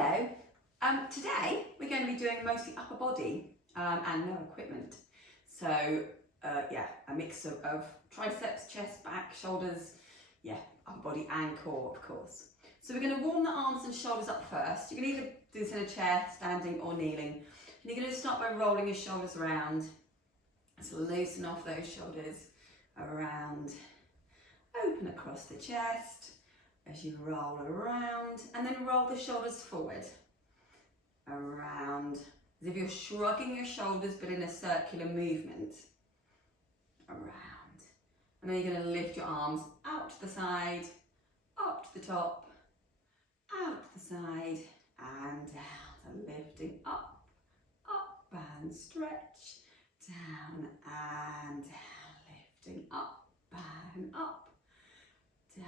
Hello. Today we're going to be doing mostly upper body and no equipment. So yeah, a mix of triceps, chest, back, shoulders, yeah, upper body and core of course. So we're going to warm the arms and shoulders up first. You can either do this in a chair, standing or kneeling. And you're going to start by rolling your shoulders around. So loosen off those shoulders around, open across the chest as you roll around, and then roll the shoulders forward, around, as if you're shrugging your shoulders but in a circular movement, around. And then you're going to lift your arms out to the side, up to the top, out to the side, and down. So lifting up, up and stretch, down and down, lifting up and up, down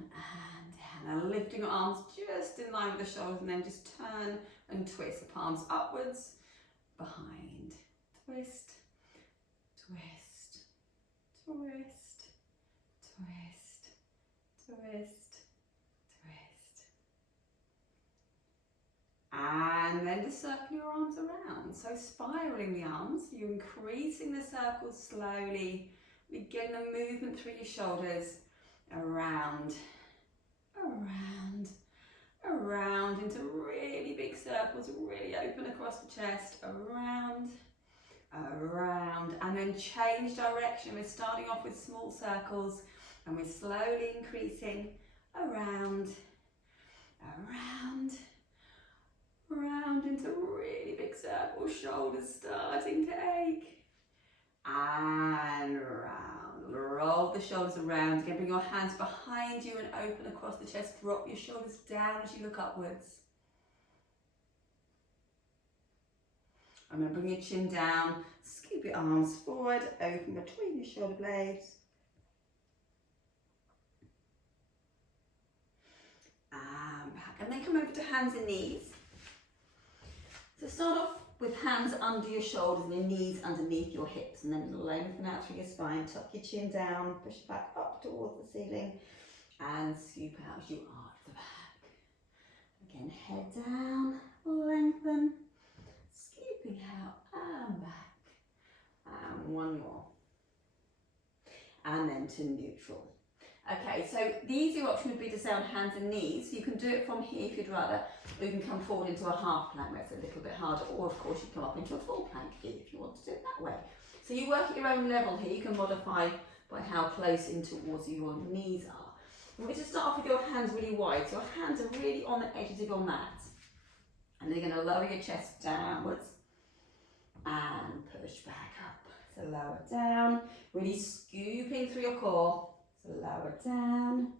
and down. Now lifting your arms just in line with the shoulders, and then just turn and twist. The palms upwards, behind, twist, twist, twist, twist, twist, twist. And then just circle your arms around. So spiraling the arms, you're increasing the circles slowly, getting the movement through your shoulders, around, around, around into really big circles, really open across the chest, around, around, and then change direction. We're starting off with small circles and we're slowly increasing around, around, around into really big circles, shoulders starting to ache, and around. Roll the shoulders around. Again, bring your hands behind you and open across the chest. Drop your shoulders down as you look upwards. And then bring your chin down. Scoop your arms forward. Open between your shoulder blades. And back. And then come over to hands and knees. So start off with hands under your shoulders and your knees underneath your hips, and then lengthen out through your spine. Tuck your chin down, push it back up towards the ceiling, and scoop out as you arch the back. Again, head down, lengthen, scooping out and back. And one more. And then to neutral. Okay, so the easier option would be to stay on hands and knees. You can do it from here if you'd rather, or you can come forward into a half plank where it's a little bit harder, or of course you come up into a full plank here if you want to do it that way. So you work at your own level here. You can modify by how close in towards your knees are. And we're going to start off with your hands really wide. So your hands are really on the edges of your mat. And you're going to lower your chest downwards and push back up. So lower down, really scooping through your core. So lower down,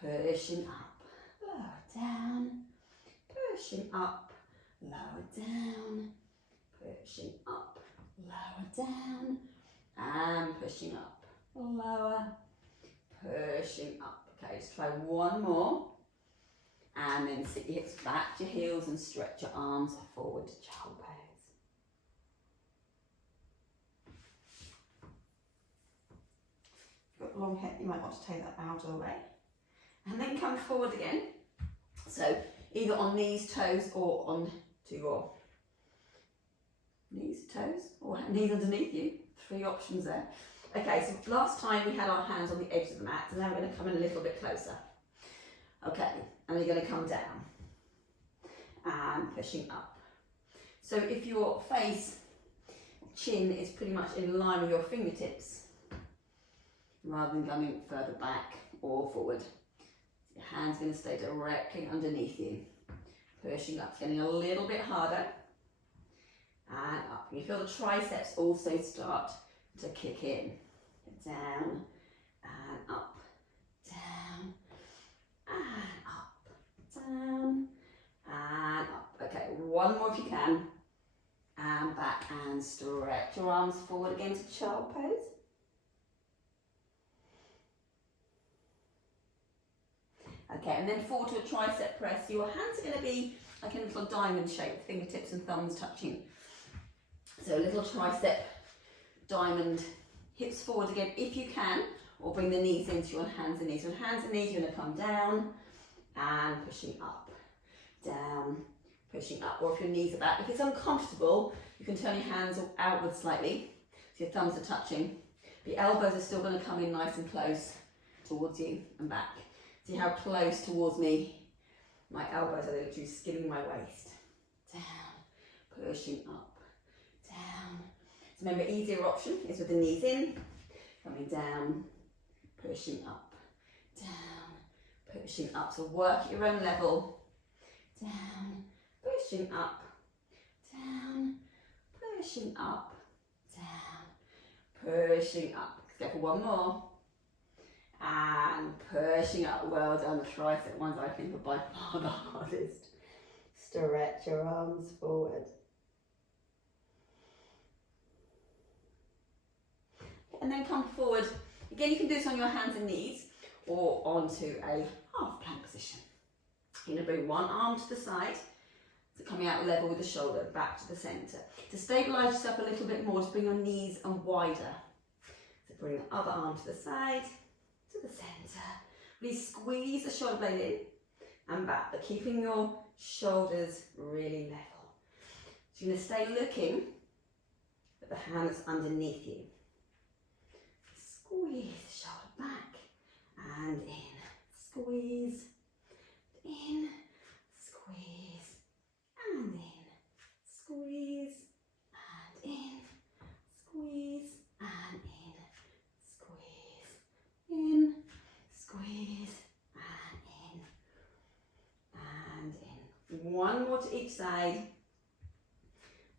pushing up, lower down, pushing up, lower down, pushing up, lower down, and pushing up, lower, pushing up. Okay, let's try one more. And then sit your hips back to your heels and stretch your arms forward to child pose. Got long head, you might want to take that out of the way. And then come forward again. So either on knees, toes, or on to your knees, toes, or knees underneath you. 3 options there. Okay, so last time we had our hands on the edge of the mat, and now we're going to come in a little bit closer. Okay, and you're going to come down and pushing up. So if your face, chin is pretty much in line with your fingertips, rather than going further back or forward, your hand's going to stay directly underneath you. Pushing up, getting a little bit harder, and up. You feel the triceps also start to kick in. Down and up, down and up, down and up. Okay, one more if you can. And back and stretch your arms forward again to child pose. Okay, and then forward to a tricep press. Your hands are going to be like a little diamond shape, fingertips and thumbs touching. So a little tricep diamond, hips forward again if you can, or bring the knees into your hands and knees. On hands and knees, you're going to come down and pushing up. down, pushing up. Or if your knees are back, if it's uncomfortable, you can turn your hands outward slightly, so your thumbs are touching. The elbows are still going to come in nice and close towards you and back. See how close towards me my elbows are, literally skimming my waist. Down, pushing up, down. So remember, easier option is with the knees in, coming down, pushing up, down, pushing up. So work at your own level. Down, pushing up, down, pushing up, down, pushing up. Let's go for one more. And pushing up. Well done. The tricep ones I think are by far the hardest. Stretch your arms forward. And then come forward. Again, you can do this on your hands and knees or onto a half plank position. You're going to bring one arm to the side, so coming out level with the shoulder, back to the centre. To stabilise yourself a little bit more, to bring your knees and wider. So bring the other arm to the side, to the centre. Really squeeze the shoulder blade in and back, but keeping your shoulders really level. So you're going to stay looking at the hand that's underneath you. Squeeze the shoulder back and in. Squeeze, in, squeeze, and in. Squeeze, and in. Squeeze, and in. Squeeze, in, squeeze, and in. And in. One more to each side.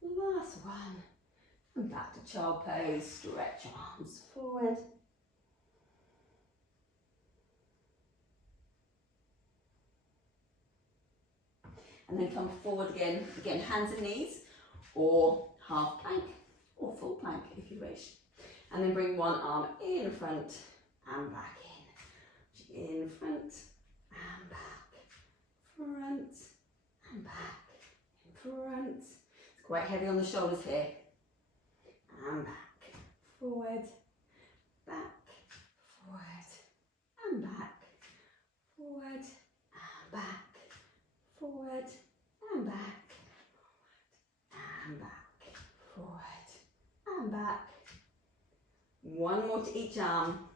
Last one. And back to child pose. Stretch your arms forward. And then come forward again, hands and knees, or half plank, or full plank if you wish. And then bring one arm in front and back in. In front and back, front and back, in front. It's quite heavy on the shoulders here. And back, forward, back, forward, and back, forward, and back. Forward and back, forward and back. One more to each arm.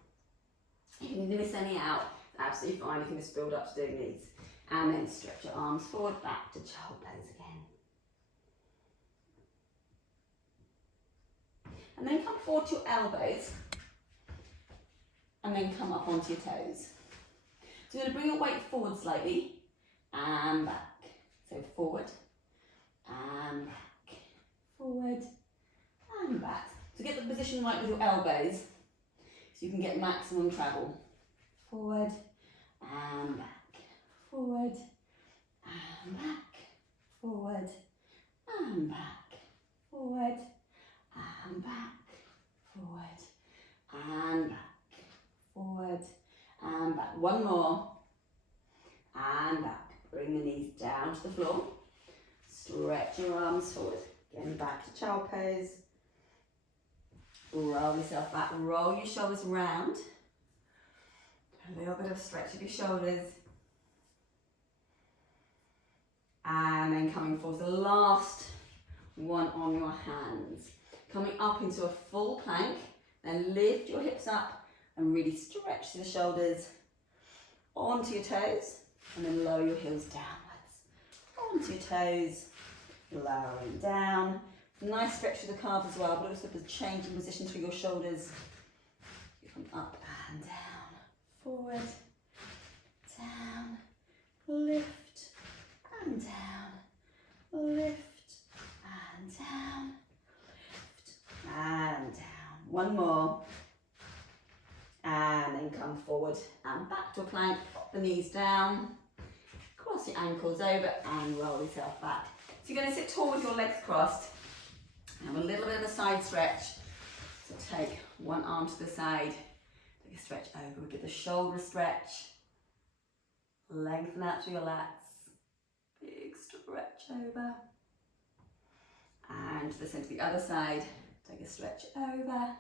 If you need to miss any out, absolutely fine. You can just build up to doing these. And then stretch your arms forward, back to child pose again. And then come forward to your elbows. And then come up onto your toes. So you're going to bring your weight forward slightly. And back. So forward and back, forward and back. So get the position right with your elbows so you can get maximum travel. Forward and back, forward and back, forward and back, forward and back, forward and back, forward and back. One more and back. Bring the knees down to the floor. Stretch your arms forward. Again, back to child pose. Roll yourself back. Roll your shoulders round. A little bit of stretch of your shoulders. And then coming forward, the last one on your hands. Coming up into a full plank. Then lift your hips up and really stretch the shoulders onto your toes. And then lower your heels downwards. Onto your toes, lowering down. Nice stretch through the calves as well, but also the change in position through your shoulders. You come up and down, forward, down, lift and down, lift and down, lift and down. One more. And then come forward and back to a plank. Pop the knees down. Cross your ankles over and roll yourself back. So you're going to sit tall with your legs crossed. Have a little bit of a side stretch. So take one arm to the side. Take a stretch over. Give the shoulder stretch. Lengthen out through your lats. Big stretch over. And to the centre of the other side. Take a stretch over.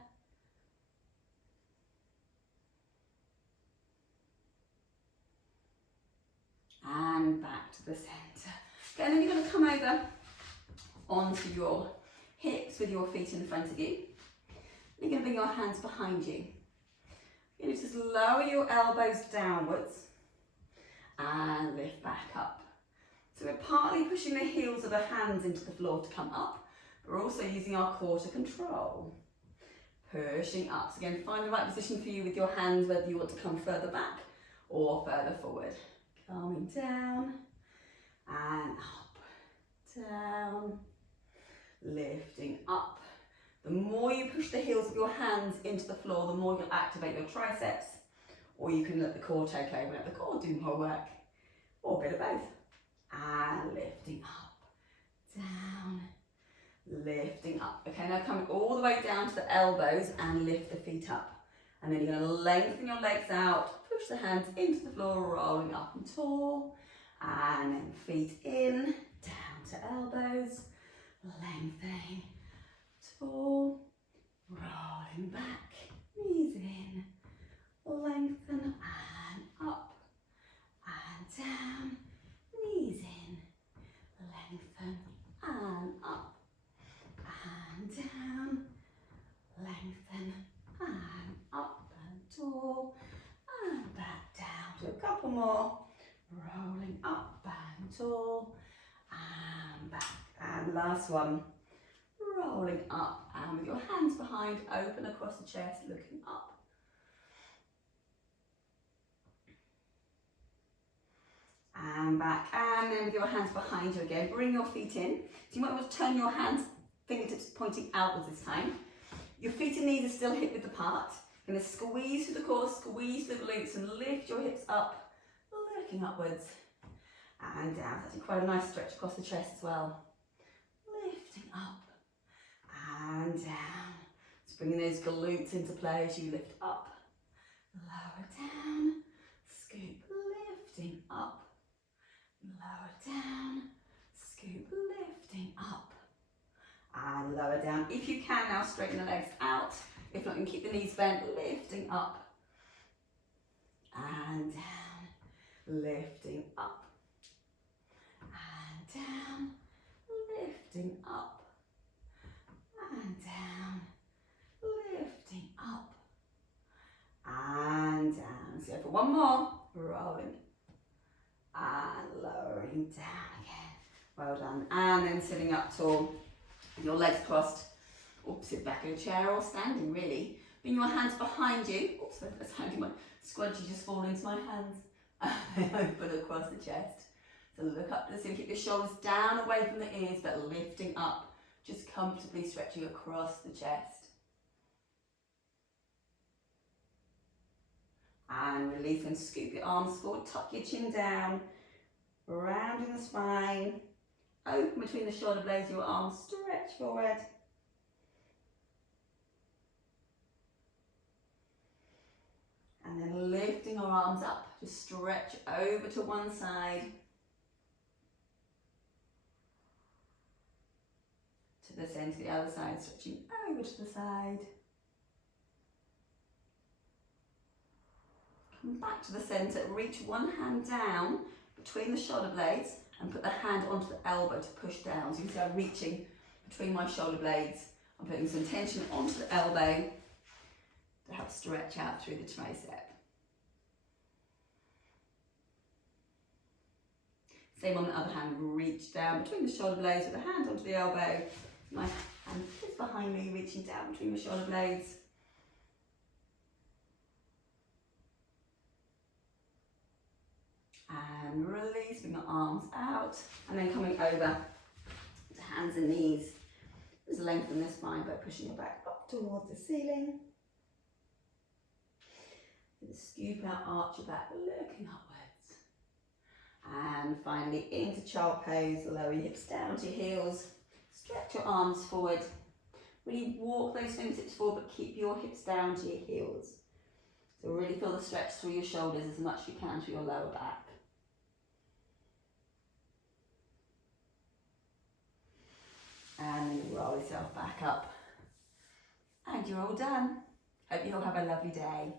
And back to the centre. Okay, and then you're going to come over onto your hips with your feet in front of you. You're going to bring your hands behind you. You're going to just lower your elbows downwards and lift back up. So we're partly pushing the heels of the hands into the floor to come up, but we're also using our core to control. Pushing up. So again, find the right position for you with your hands, whether you want to come further back or further forward. Coming down and up, down, lifting up. The more you push the heels of your hands into the floor, the more you'll activate your triceps, or you can let the core take over, let the core do more work, or a bit of both. And lifting up, down, lifting up. Okay, now coming all the way down to the elbows and lift the feet up. And then you're going to lengthen your legs out, push the hands into the floor, rolling up and tall, and then feet in, down to elbows, lengthening, tall, rolling back, knees in, lengthen and up and down, knees in, lengthen and up and down, lengthen and up and tall, and back down. Do a couple more, rolling up and tall, and back. And last one, rolling up and with your hands behind, open across the chest, looking up. And back, and then with your hands behind you again, bring your feet in. So you might want to turn your hands, fingertips pointing outwards this time. Your feet and knees are still hip width apart. You're going to squeeze through the core, squeeze through the glutes and lift your hips up, looking upwards and down. That's actually quite a nice stretch across the chest as well. Lifting up and down. Just bringing those glutes into play as you lift up, lower down, scoop, lifting up, lower down, scoop, lifting up, and lower down. If you can now, straighten the legs out. If not, you can keep the knees bent, lifting up and down, lifting up and down, lifting up and down, lifting up and down. So for one more, rolling and lowering down again. Well done. And then sitting up tall, your legs crossed. Oops, sit back in a chair or standing really. Bring your hands behind you. Oops, that's how my scrunchie just fall into my hands. And then open across the chest. So look up to the ceiling. Keep your shoulders down away from the ears, but lifting up. Just comfortably stretching across the chest. And release and scoop your arms forward. Tuck your chin down. Rounding the spine. Open between the shoulder blades. Your arms stretch forward. And then lifting our arms up, just stretch over to one side, to the centre, the other side, stretching over to the side. Come back to the centre, reach one hand down between the shoulder blades and put the hand onto the elbow to push down. So you can see I'm reaching between my shoulder blades. I'm putting some tension onto the elbow to help stretch out through the tricep. Same on the other hand, reach down between the shoulder blades with the hand onto the elbow. My hand is behind me, reaching down between the shoulder blades. And release, bring the arms out. And then coming over to hands and knees. Just lengthen the spine by pushing your back up towards the ceiling. Scoop out, arch your back, looking upwards. And finally into child pose, lower your hips down to your heels. Stretch your arms forward. Really walk those fingertips forward, but keep your hips down to your heels. So really feel the stretch through your shoulders as much as you can through your lower back. And then roll yourself back up. And you're all done. Hope you all have a lovely day.